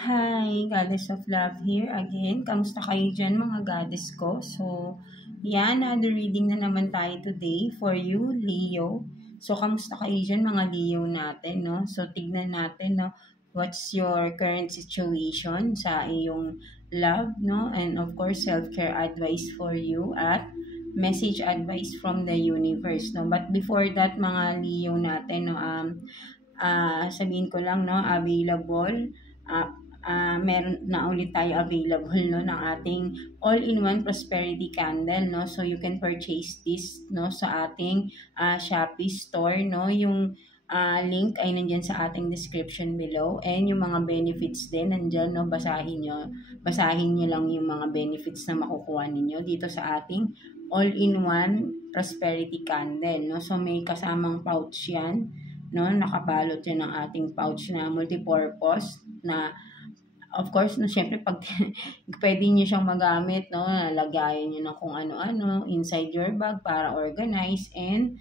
Hi, Goddess of Love here again. Kamusta kayo dyan mga goddess ko? So, yan, another reading na naman tayo today for you, Leo. So, kamusta kayo dyan mga Leo natin, no? So, tignan natin, no? What's your current situation sa iyong love, no? And of course, self-care advice for you at message advice from the universe, no? But before that, mga Leo natin, no? Sabihin ko lang, no? Available. Meron na ulit tayo available, no, ng ating all-in-one prosperity candle, no. So you can purchase this, no, sa ating Shopee store, no. Yung link ay nandiyan sa ating description below, and yung mga benefits din nandiyan, no. Basahin nyo lang yung mga benefits na makukuha ninyo dito sa ating all-in-one prosperity candle, no. So may kasamang pouch yan, no, nakabalot yan ng ating pouch na multipurpose na of course, no, syempre pag pwede niyo siyang magamit, no, lagayan niyo ng kung ano-ano inside your bag para organize, and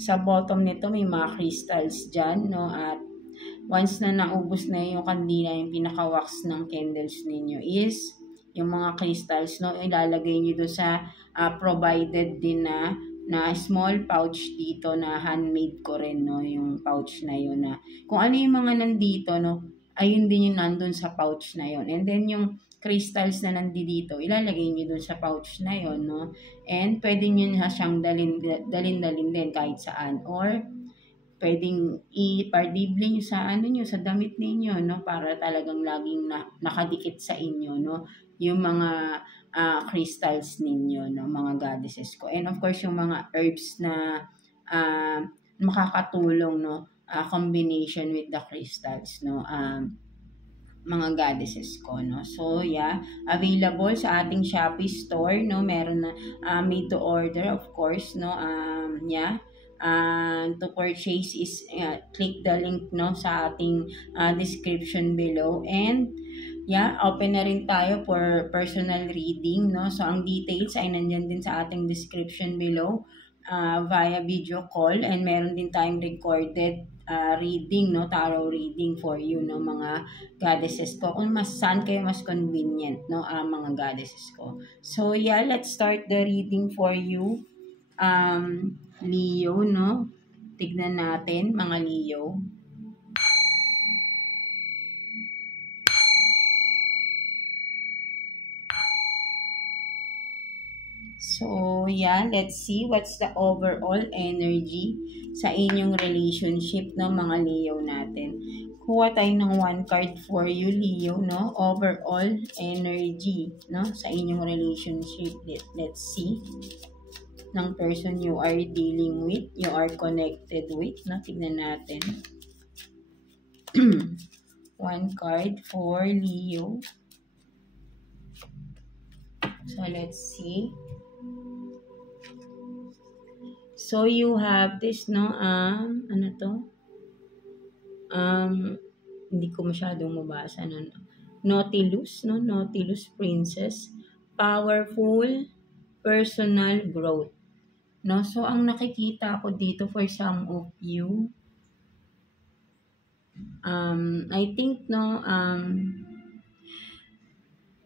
sa bottom nito may mga crystals dyan, no, at once na naubos na yung kandila, yung pinaka-wax ng candles ninyo is yung mga crystals, no, ilalagay niyo doon sa provided din na small pouch dito na handmade ko rin, no, yung pouch na yun, na kung ano yung mga nandito, no, ayun din yung nandun sa pouch na yon. And then yung crystals na nandito, ilalagay nyo dun sa pouch na yon, no? And pwede nyo na siyang dalin din kahit saan. Or pwedeng ipardible nyo sa nyo, sa damit ninyo, no? Para talagang laging nakadikit sa inyo, no? Yung mga crystals ninyo, no? Mga goddesses ko. And of course, yung mga herbs na makakatulong, no? Combination with the crystals, no, mga goddesses ko, no. So yeah, available sa ating Shopee store, no. Meron na made to order, of course, no. Yeah, to purchase is click the link, no, sa ating description below. And yeah, open na rin tayo for personal reading, no. So ang details ay nandyan din sa ating description below via video call, and meron din tayong recorded reading, no, tarot reading for you, no, mga goddesses ko, kung saan kayo mas convenient, no, mga goddesses ko. So yeah, let's start the reading for you, Leo, no. Tignan natin mga Leo. So, yeah, let's see what's the overall energy sa inyong relationship, no, mga Leo natin. Kuha tayo ng one card for you, Leo, no? Overall energy, no, sa inyong relationship. Let's see ng person you are dealing with, you are connected with, no? Tignan natin. One card for Leo. So, let's see. So, you have this, no, ano to? Hindi ko masyadong mabasa, no. Nautilus, no, Nautilus Princess. Powerful personal growth, no. So, ang nakikita ko dito for some of you, I think, no,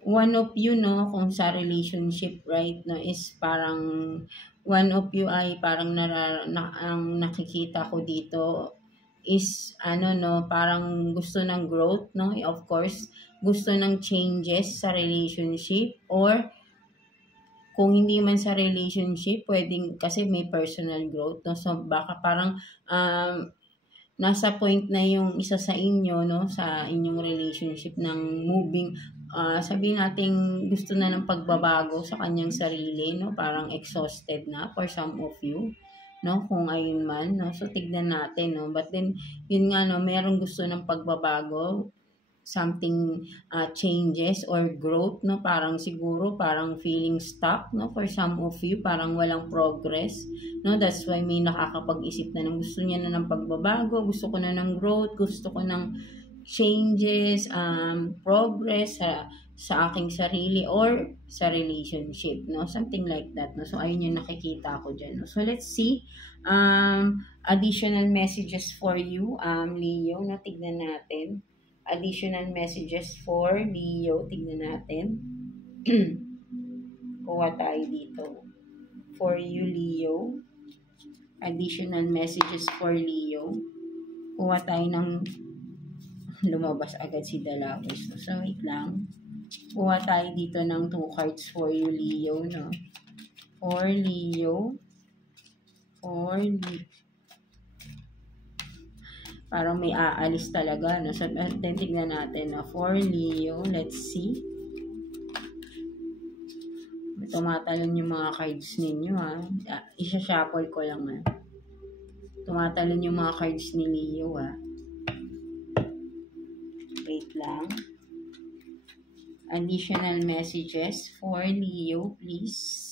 one of you, no, kung sa relationship, right, no, is parang one of you ay parang ang nakikita ko dito is no, parang gusto ng growth, no, of course gusto ng changes sa relationship, or kung hindi man sa relationship, pwedeng kasi may personal growth, no. So baka parang nasa point na yung isa sa inyo, no, sa inyong relationship ng moving, sabihin natin gusto na ng pagbabago sa kanyang sarili, no, parang exhausted na for some of you, no, kung ayun man, no. So tignan natin, no, but then yun nga, no, merong gusto ng pagbabago, something changes or growth, no, parang siguro parang feeling stuck, no, for some of you, parang walang progress, no. That's why may nakakapag-isip na ng gusto niya na ng pagbabago, gusto ko na ng growth, gusto ko ng changes, progress sa aking sarili or sa relationship, no, something like that, no. So ayun yung nakikita ko dyan, no. So let's see additional messages for you, Leo, no. Tignan natin additional messages for Leo. Tignan natin. Kuha tayo dito. For you, Leo. Additional messages for Leo. Kuha tayo ng lumabas agad si The Lovers. So, wait lang. Kuha tayo dito ng 2 cards for you, Leo, no? For Leo. For Leo. Parang may aalis talaga, no? So, tignan natin, no? For Leo, let's see. Tumatalon yung mga cards ninyo, ha? Isa-shuffle ko lang, ha? Tumatalon yung mga cards ni Leo, ha? Wait lang. Additional messages for Leo, please.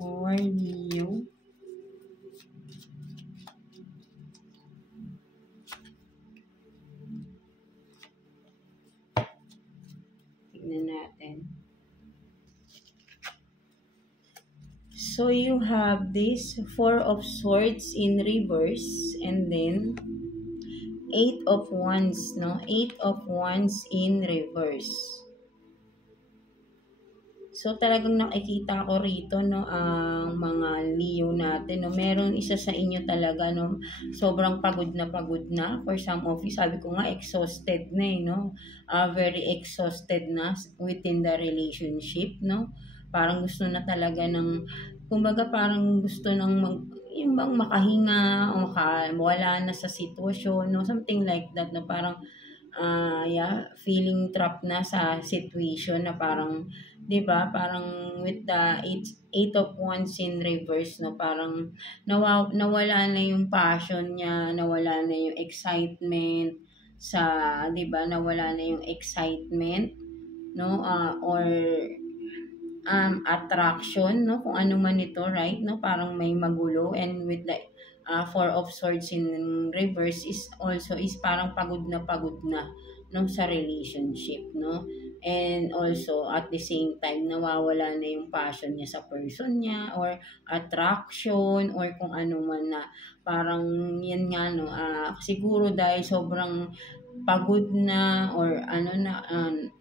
For Leo. Tignan natin. So, you have this 4 of Swords in reverse and then 8 of Wands, no? 8 of Wands in reverse. So, talagang nakikita ko rito, no, ang mga Leo natin, no, meron isa sa inyo talaga, no, sobrang pagod na. For some of you, sabi ko nga, exhausted na, no, very exhausted na within the relationship, no, parang gusto na talaga ng, kumbaga parang gusto ng yung bang makahinga, o wala na sa sitwasyon, no, something like that, no, parang, feeling trapped na sa situation na parang, 'di ba? Parang with the 8 of Wands in reverse, no, parang nawala na yung passion niya, nawala na yung excitement sa, 'di ba? Nawala na yung excitement, no, or attraction, no, kung ano man ito, right? No, parang may magulo, and with the 4 of Swords in reverse is also is parang pagod na no, sa relationship, no, and also at the same time nawawala na yung passion niya sa person niya or attraction or kung ano man na parang yan nga, no, siguro dahil sobrang pagod na or ano na,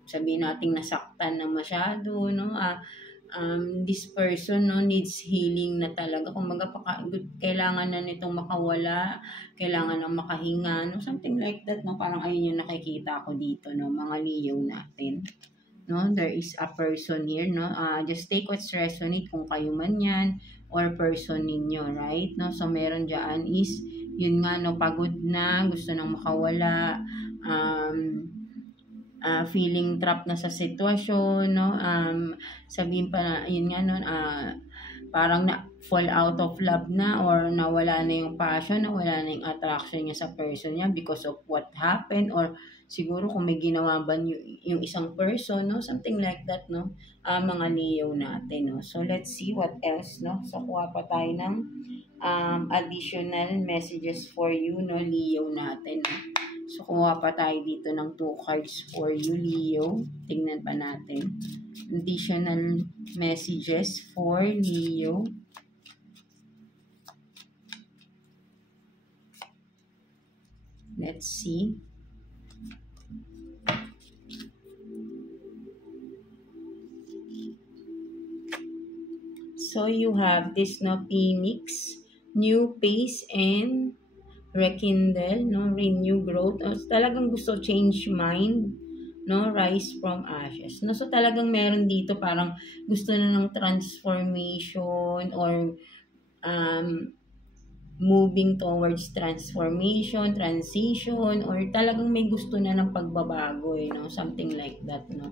sabihin nating nasaktan na masyado, no, this person, no, needs healing na talaga. Kumbaga, kailangan na nitong makawala, kailangan na makahinga, no, something like that, no, parang ayun yung nakikita ko dito, no, mga Leo natin. No, there is a person here, no, just take what's resonate kung kayo man yan or person ninyo, right? No, so meron dyan is, yun nga, no, pagod na, gusto nang makawala, feeling trapped na sa sitwasyon, no, sabihin pa na, yun nga, no, parang na fall out of love na or nawala na yung passion, nawala na yung attraction niya sa person niya because of what happened, or siguro kung may ginawa ba yung isang person, no, something like that, no, mga Leo natin, no. So, let's see what else, no. So, kuha pa tayo ng additional messages for you, no, Leo natin, no? So, kuha pa tayo dito ng 2 cards for you, Leo. Tingnan pa natin. Additional messages for Leo. Let's see. So, you have this, no, Phoenix, new pace and rekindle, no, renew growth. Talagang gusto change mind, no, rise from ashes. No, so talagang meron dito parang gusto na ng transformation or moving towards transformation, transition, or talagang may gusto na ng pagbabago, no, something like that, no.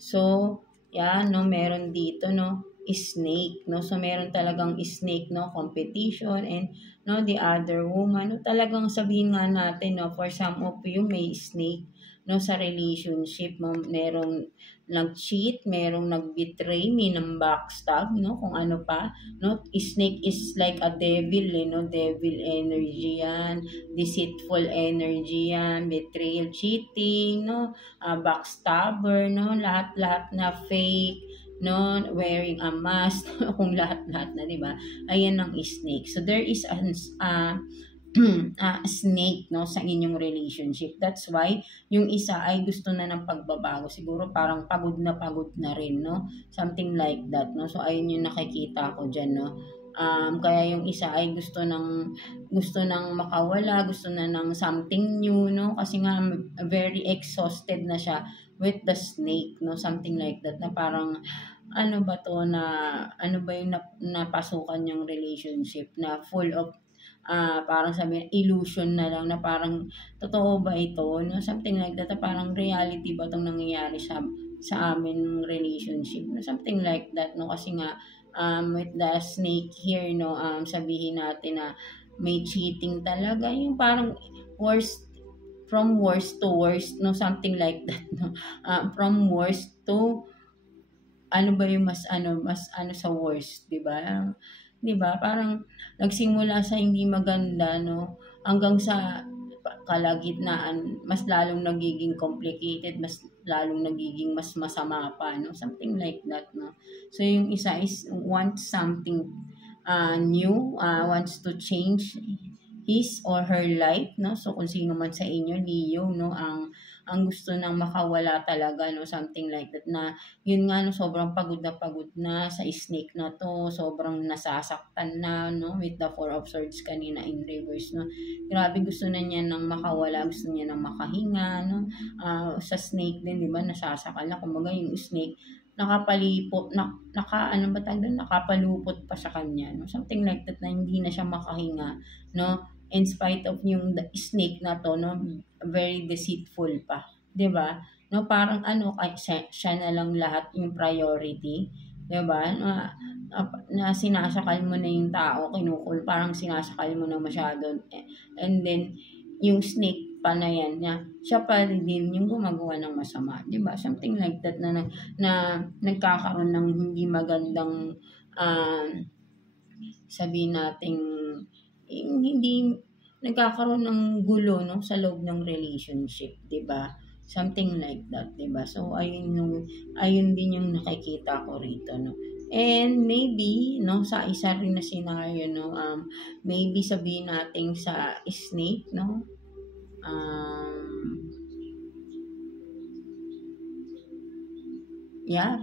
So, yeah, no, meron dito, no, snake, no, so meron talagang snake, no, competition, and no, the other woman, no, talagang sabihin nga natin, no, for some of you may snake, no, sa relationship mo, merong nag-cheat, merong nag-betray, may nang backstab, no, kung ano pa, no, snake is like a devil, no, devil energy yan, deceitful energy yan, betrayal, cheating, no, backstabber, no, lahat-lahat na fake, no, wearing a mask, kung lahat-lahat na, di ba? Ayan ang snake. So there is a snake, no, sa inyong relationship. That's why yung isa ay gusto na ng pagbabago. Siguro parang pagod na rin, no? Something like that, no? So ayun yung nakikita ko diyan, no? Kaya yung isa ay gusto nang makawala, gusto na ng something new, no? Kasi nga very exhausted na siya with the snake, no? Something like that, na parang ano ba to, na ano ba yung napasukan yung relationship na full of parang sabi illusion na lang, na parang totoo ba ito, no? Something like that, na parang reality ba itong nangyayari sa amin relationship, no? Something like that, no? Kasi nga with the snake here, no, sabihin natin na may cheating talaga, yung parang worst, from worst to worst, no? Something like that, no? From worst to ano ba yung mas ano sa worst, 'di ba? 'Di ba? Parang nagsimula sa hindi maganda, no, hanggang sa kalagitnaan mas lalong nagiging complicated, mas lalong nagiging mas masama pa, no? Something like that, no? So yung isa is wants something new, wants to change his or her life, no? So kung sino man sa inyo, Leo, no, ang gusto nang makawala talaga, no, something like that, na yun nga, no, sobrang pagod na sa snake na to, sobrang nasasaktan na, no, with the Four of Swords kanina in reverse, no. Grabe, gusto na niya nang makawala, gusto niya nang makahinga, no. Sa snake din, di ba, nasasakal na, kumbaga yung snake nakapalipot, ano ba tawag doon, nakapalupot pa sa kanya, no, something like that, na hindi na siya makahinga, no, in spite of yung snake na to, no, very deceitful pa, 'di ba? No, parang ano, kay siya na lang lahat yung priority, 'di ba? Na sinasakal mo na yung tao, parang sinasakal mo na masyado. And then yung snake pa na yan, siya pa din yung gumagawa ng masama, 'di ba? Something like that, na nagkakaroon ng hindi magandang sabihin nating hindi nagkakaroon ng gulo, no, sa loob ng relationship, 'di ba? Something like that, 'di ba? So ayun din yung nakikita ko rito, no. And maybe, no, sa isa rin na scenario, no, maybe sabihin natin sa snake, no, yeah,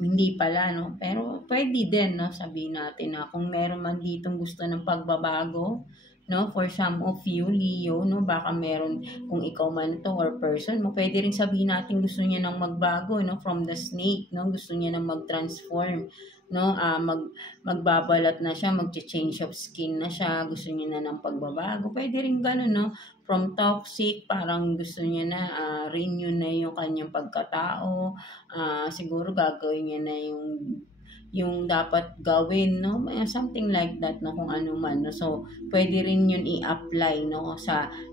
hindi pala, no, pero pwede din, no, sabihin natin na kung meron man ditong gusto ng pagbabago, no, for some of you, Leo, no, baka meron, kung ikaw man to or person mo, pwede rin sabihin natin gusto niya nang magbago, no, from the snake, no, gusto niya nang mag-transform, no, magbabalat na siya, mag-change of skin na siya, gusto niya na ng pagbabago, pwede rin ganun, no, from toxic, parang gusto niya na renew na yung kanyang pagkatao, siguro gagawin niya na yung dapat gawin, no? Something like that, no, kung ano man, no. So pwede rin yun i-apply, no,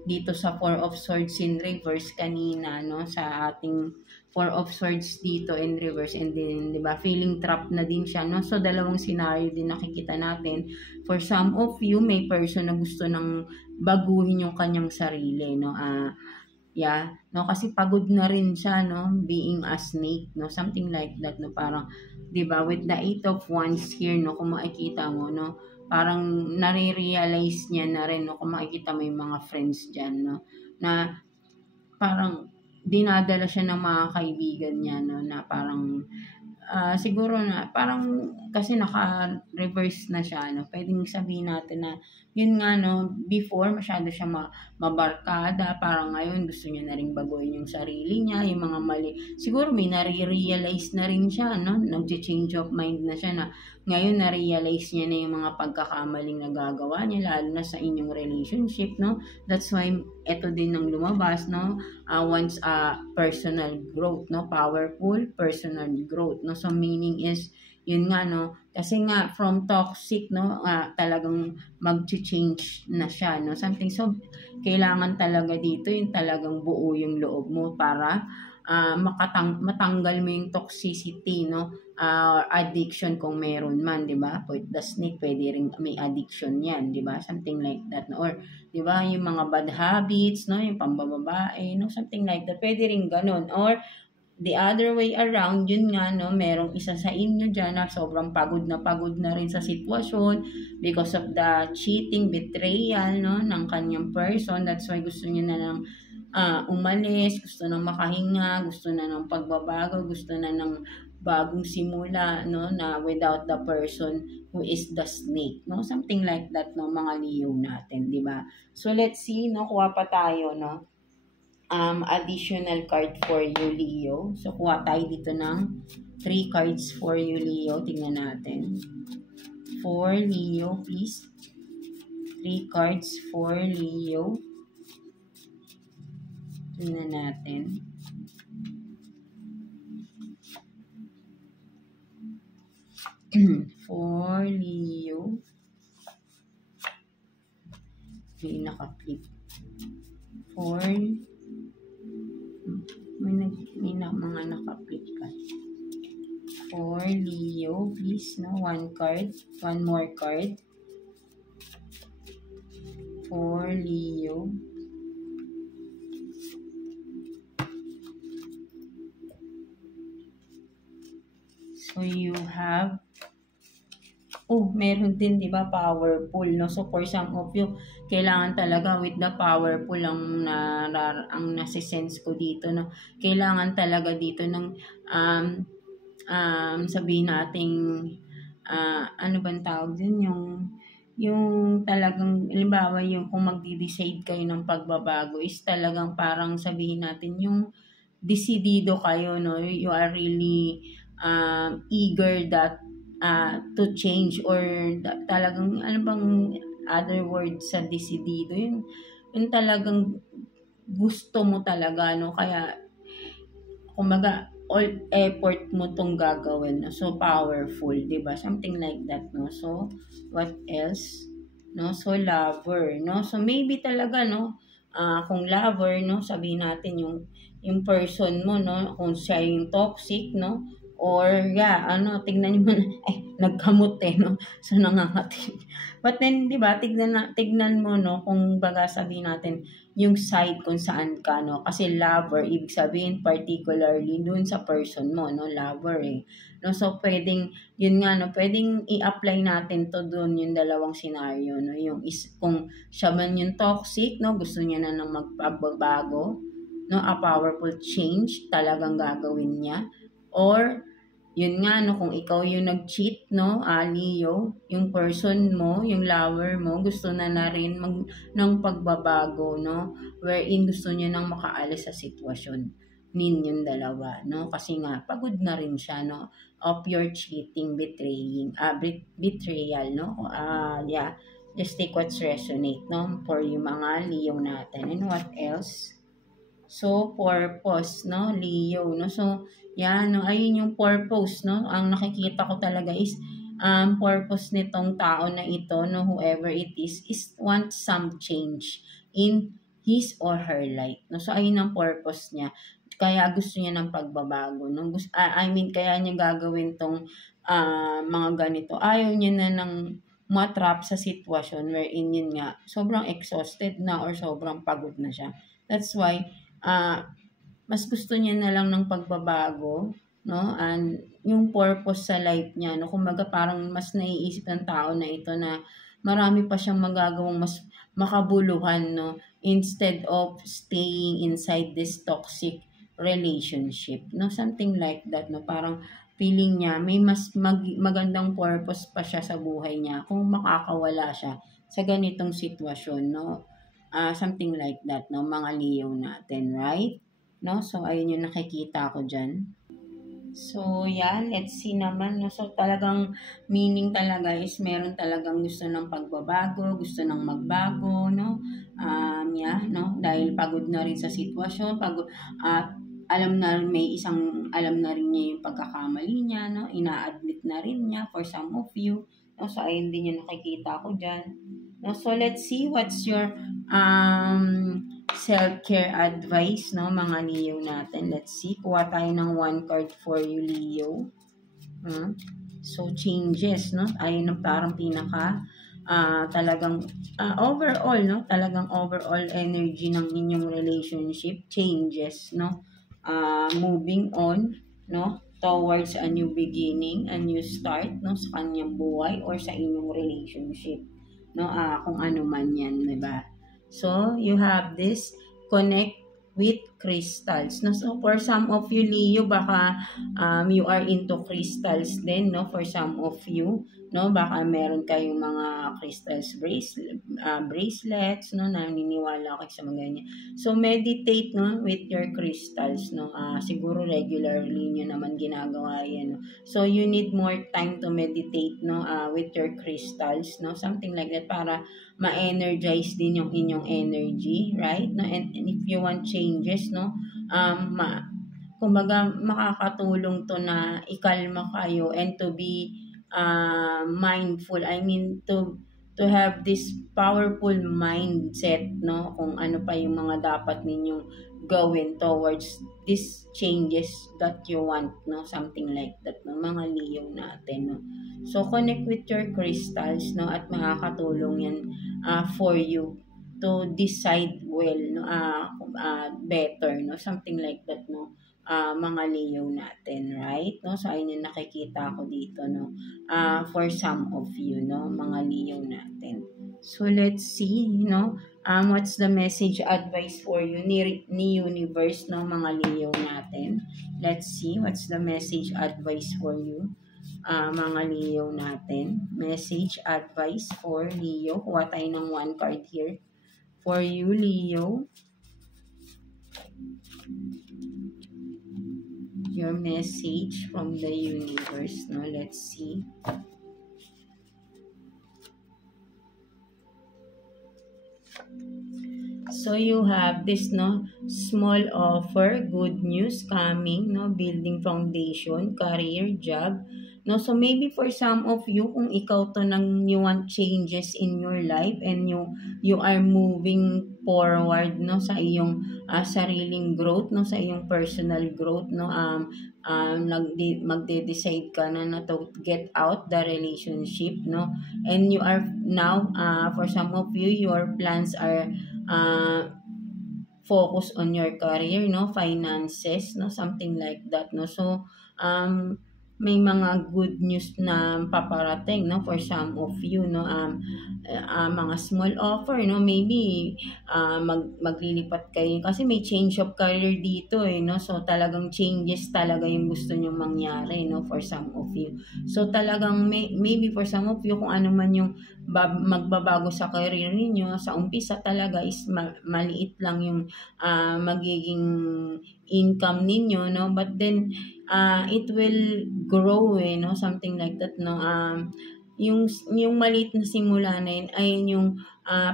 dito sa Four of Swords in reverse kanina, no, sa ating Four of Swords dito in reverse, and then, 'di ba, feeling trapped na din siya, no. So dalawang scenario din nakikita natin. For some of you, may person na gusto nang baguhin yung kanyang sarili, no. Yeah, no, kasi pagod na rin siya, no, being a snake, no, something like that, no, parang, 'di ba, with the Eight of Wands here, no, kung makikita mo, no, parang nare-realize niya na rin, no, kung makikita mo yung mga friends diyan, no, na parang dinadala siya ng mga kaibigan niya, no, na parang siguro na parang kasi naka-reverse na siya, no, pwedeng sabihin natin na yun nga, no, before masyado siya mabarkada, parang ngayon gusto niya na ring baguhin yung sarili niya, yung mga mali. Siguro may nare-realize na rin siya, no, nag-change of mind na siya, na ngayon na-realize niya na yung mga pagkakamaling nagagawa niya, lalo na sa inyong relationship, no. That's why ito din ang lumabas, no, wants personal growth, no, powerful personal growth, no. So meaning is yun nga, no, kasi nga from toxic, no, talagang mag-change na siya, no, something. So kailangan talaga dito yung talagang buo yung loob mo para matanggal mo yung toxicity, no, addiction kung meron man, 'di ba? The snake pwede ring may addiction 'yan, 'di ba? Something like that, no? Or 'di ba, yung mga bad habits, no, yung pambababae, no, something like that. Pwede ring ganun. Or the other way around, yun nga, no, merong isa sa inyo dyan na sobrang pagod na rin sa sitwasyon because of the cheating, betrayal, no, ng kanyang person. That's why gusto niya na ng umalis, gusto nang makahinga, gusto na ng pagbabago, gusto na ng bagong simula, no, na without the person who is the snake, no, something like that, no, mga Leo natin, di ba? So let's see, no, kuha pa tayo, no, additional card for you, Leo. So kuha tayo dito ng 3 cards for you, Leo. Tingnan natin. For Leo, please. 3 cards for Leo. Tingnan natin. For Leo. May naka-flip. For may mga naka-flip ka. For Leo, please, no, 1 card. 1 more card. For Leo. So you have, meron din, di ba, powerful, no? So for some of you, kailangan talaga with the powerful ang nasisense ko dito, no? Kailangan talaga dito ng sabihin nating ano bang tawag din, yung talagang, halimbawa, yung kung magdi-decide kayo ng pagbabago is talagang parang sabihin natin yung desidido kayo, no? You are really eager that to change, or talagang, ano bang other words sa desidido, yung talagang gusto mo talaga, no? Kaya kumaga all effort mo tong gagawin, no? So powerful, di ba? Something like that, no? So what else, no? So lover, no? So maybe talaga, no, kung lover, no, sabihin natin yung person mo, no, kung siya yung toxic, no, or tignan niyo muna, nagkamot no, so nangangatin. But then, di ba, tignan mo, no, kung baga sabihin natin, yung side kung saan ka, no, kasi lover, ibig sabihin, particularly dun sa person mo, no, lover, no, so pwedeng, yun nga, no, pwedeng i-apply natin to dun yung dalawang scenario, no, yung kung siya man yung toxic, no, gusto niya na ng magpagbabago, no, a powerful change talagang gagawin niya, or yun nga, no, kung ikaw yung nag-cheat, no, Leo, yung person mo, yung lover mo, gusto na rin ng pagbabago, no, wherein gusto niya nang makaalis sa sitwasyon ninyong dalawa, no, kasi nga, pagod na rin siya, no, of your cheating, betrayal, no, just take what's resonate, no, for yung mga Leo natin. And what else? So, purpose, no, Leo, no, so, yan, no, ayun yung purpose, no, ang nakikita ko talaga is, purpose nitong tao na ito, no, whoever it is want some change in his or her life, no, so ayun ang purpose niya, kaya gusto niya ng pagbabago, no, kaya niya gagawin tong, mga ganito, ayaw niya na ng matrap sa sitwasyon wherein yun nga, sobrang exhausted na or sobrang pagod na siya, that's why, mas gusto niya na lang ng pagbabago, no? And yung purpose sa life niya, no? Kumbaga parang mas naiisip ng tao na ito na marami pa siyang magagawang mas makabuluhan, no? Instead of staying inside this toxic relationship, no? Something like that, no? Parang feeling niya may mas magandang purpose pa siya sa buhay niya kung makakawala siya sa ganitong sitwasyon, no? Something like that, no, mga Leo natin, right? No, so ayun yung nakikita ko dyan. So yan, let's see naman, no, so talagang meaning talaga is meron talagang gusto ng pagbabago, gusto ng magbago, no, no, dahil pagod na rin sa sitwasyon, alam na rin niya yung pagkakamali niya, no, ina-admit na rin niya for some of you, no, so ayun din yung nakikita ko dyan. No, so let's see what's your self-care advice, no, mga Leo natin. Let's see, kuha tayo ng 1 card for you, Leo. So changes, no, ayun ang parang pinaka talagang overall, no, talagang overall energy ng inyong relationship changes, no. moving on, no, towards a new beginning, a new start, no, sa kanyang buhay or sa inyong relationship, no, kung ano man yan, di ba? So, you have this, connect with crystals, no? So, for some of you, Leo, baka you are into crystals din, no? For some of you, no? Baka meron kayong mga crystals bracelets, no? Naniniwala kayo sa mga ganyan. So, meditate, no? With your crystals, no? Siguro regularly nyo naman ginagawa yan, no? So, you need more time to meditate, no? With your crystals, no? Something like that para ma-energize din yung inyong energy, right? No? And if you want changes, no? Kumbaga, makakatulong to na ikalma kayo and to be mindful. I mean, to have this powerful mindset, no? Kung ano pa yung mga dapat ninyong gawin towards these changes that you want, no? Something like that, no? Mga Leo natin, no? So, connect with your crystals, no? At makakatulong yan for you to decide well, no? Better, no? Something like that, no? Mga Leo natin, right? No? So, ayun yung nakikita ko dito, no? For some of you, no? Mga Leo natin. So, let's see, what's the message advice for you ni universe, no? Mga Leo natin. Let's see, what's the message advice for you? Mga Leo natin. Message advice for Leo. Kuha tayo ng one card here. For you, Leo. Your message from the universe, no? Let's see. So you have this, no? Small offer, good news coming, no? Building foundation, career, job, no? So maybe for some of you, kung ikaw to nang you want changes in your life and you are moving forward, no, sa iyong sariling growth, no, sa iyong personal growth, no, magde-decide ka na to get out the relationship, no, and you are now for some of you, your plans are focus on your career, no, finances, no, something like that, no. So may mga good news na paparating, no, for some of you, no, mga small offer, no, maybe maglilipat kayo kasi may change of career dito, no. So talagang changes talaga yung gusto nyong mangyari, no, for some of you. So talagang maybe for some of you, kung ano man yung magbabago sa career niyo sa umpisa talaga is maliit lang yung magiging income ninyo, no, but then it will grow, no, something like that, no. Yung maliit na simula na yun ay yung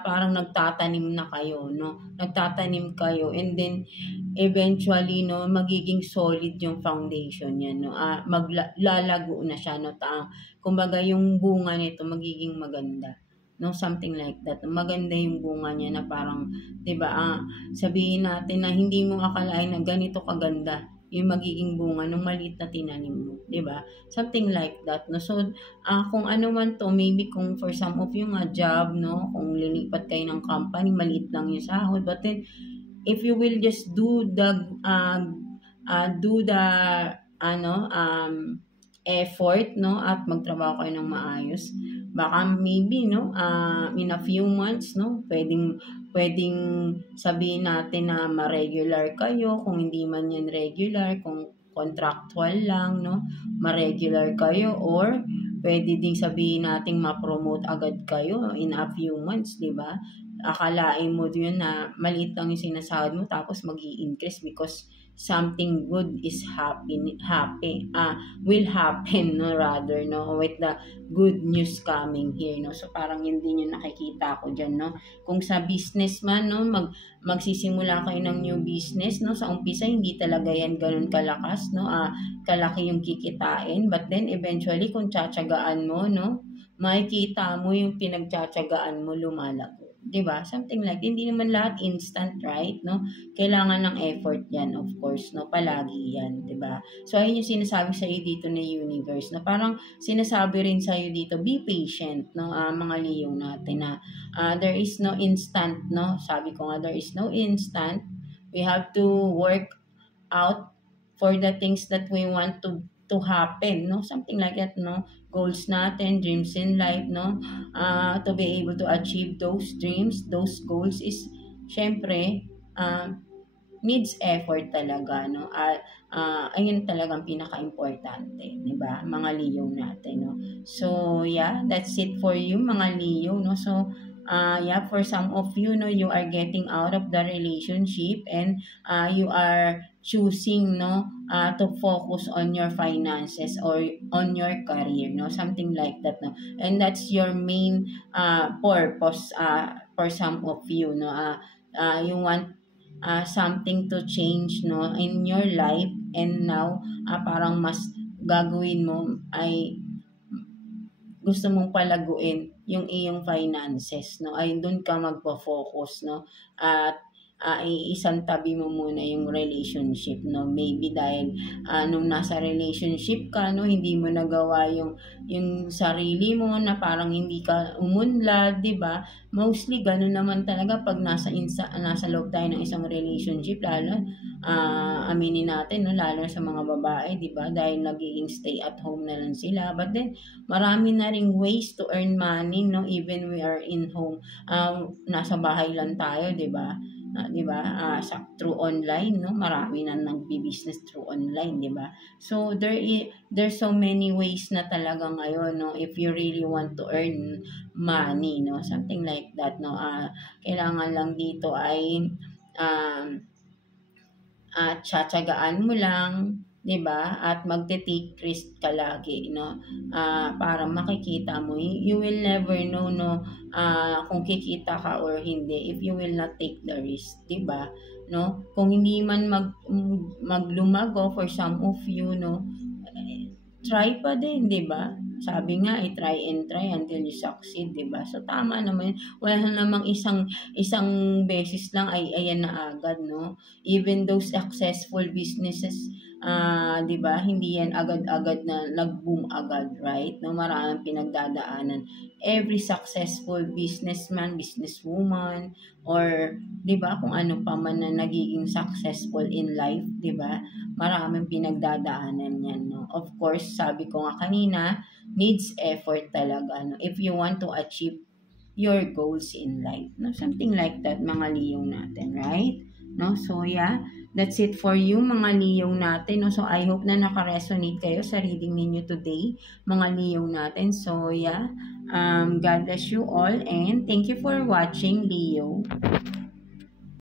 parang nagtatanim na kayo, no, nagtatanim kayo and then eventually, no, magiging solid yung foundation niya, no, maglalago na siya, no, kumbaga yung bunga nito magiging maganda, no, something like that. Maganda yung bunga niya na parang, 'di ba? Sabihin natin na hindi mo akalain na ganito kaganda yung magiging bunga ng maliit na tinanim mo, 'di ba? Something like that, no. So, kung ano man to, maybe kung for some of you nga job, no, kung lilipat kayo ng company, maliit lang yung sahod, but then if you will just do the effort, no, at magtrabaho kayo ng maayos, baka maybe, no, in a few months, no, pwedeng sabihin natin na ma-regular kayo, kung hindi man yan regular, kung contractual lang, no, ma-regular kayo, or pwede ding sabihin natin ma-promote agad kayo in a few months, di ba? Akalain mo yun na maliit lang yung sinasahod mo tapos mag-i-increase because something good is will happen, no, rather, no, with the good news coming here, no. So parang yun din yung nakikita ko dyan, no. Kung sa business man, no, magsisimula kayo ng new business, no, sa umpisa hindi talaga yan ganun kalakas, no, kalaki yung kikitain, but then eventually kung tsatsagaan mo, no, makikita mo yung pinagtsatsagaan mo lumalago. 'Di ba? Something like, hindi naman lahat instant, right? No? Kailangan ng effort 'yan, of course, no? Palagi 'yan, 'di ba? So ayun yung sinasabi sa iyo dito ng universe, na parang sinasabi rin sa iyo dito, be patient, no? Mga Leo natin na there is no instant, no? Sabi ko nga, there is no instant. We have to work out for the things that we want to happen, no? Something like that, no? Goals natin, dreams in life, no? To be able to achieve those dreams, those goals is, syempre, needs effort talaga, no? Ayun talagang pinaka-importante, di ba? Mga Leo natin, no? So, yeah, that's it for you, mga Leo, no? So, yeah, for some of you, no, you are getting out of the relationship and you are choosing, no, to focus on your finances or on your career, no? Something like that, no? And that's your main purpose for some of you, no? You want something to change, no, in your life, and now parang mas gagawin mo ay gusto mong palaguin yung iyong finances, no, ay doon ka magpo-focus, no, at iisang tabi mo muna yung relationship, no, maybe dahil nung nasa relationship ka, no, hindi mo nagawa yung sarili mo, na parang hindi ka umunlad, di ba? Mostly ganun naman talaga pag nasa loob tayo ng isang relationship, lalo aminin natin, no, lalo sa mga babae, di ba? Dahil nagiging stay at home na lang sila, but then marami na ring ways to earn money, no, even we are in home, nasa bahay lang tayo, di ba? Di ba? Through online, no, marami na nagbi-business through online, di ba? So there's so many ways na talaga ngayon, no, if you really want to earn money, no, something like that, no. Kailangan lang dito ay tsatsagaan mo lang, 'di ba? At magte-take risk ka lagi, no? Para makikita mo. You will never know, no, kung kikita ka or hindi if you will not take the risk, 'di ba? No? Kung hindi man maglumago for some of you, no, try pa din, 'di ba? Sabi nga, try and try until you succeed, 'di ba? So tama naman. Wala namang isang beses lang ay ayan na agad, no? Even those successful businesses, 'di ba? Hindi yan agad-agad na nag-boom agad, right? No, maraming pinagdadaanan. Every successful businessman, businesswoman, or 'di ba, kung ano pa man na nagiging successful in life, 'di ba? Maraming pinagdadaanan yan, no? Of course, sabi ko nga kanina, needs effort talaga, no? If you want to achieve your goals in life, no? Something like that, mga Leo natin, right? No? So, yeah, that's it for you, mga Leo natin, no? So, I hope na naka-resonate kayo sa reading ninyo today, mga Leo natin. So, yeah, God bless you all, and thank you for watching, Leo.